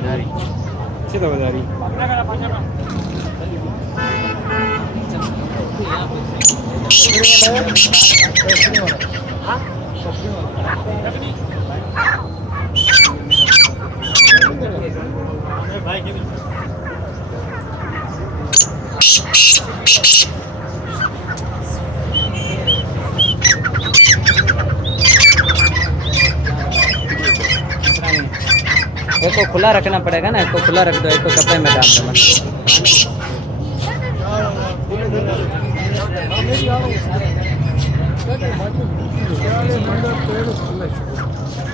Dari. Siapa dari? एक को खुला रखना पड़ेगा ना, एक को खुला रख दो, एक को कपड़े में डाल देना।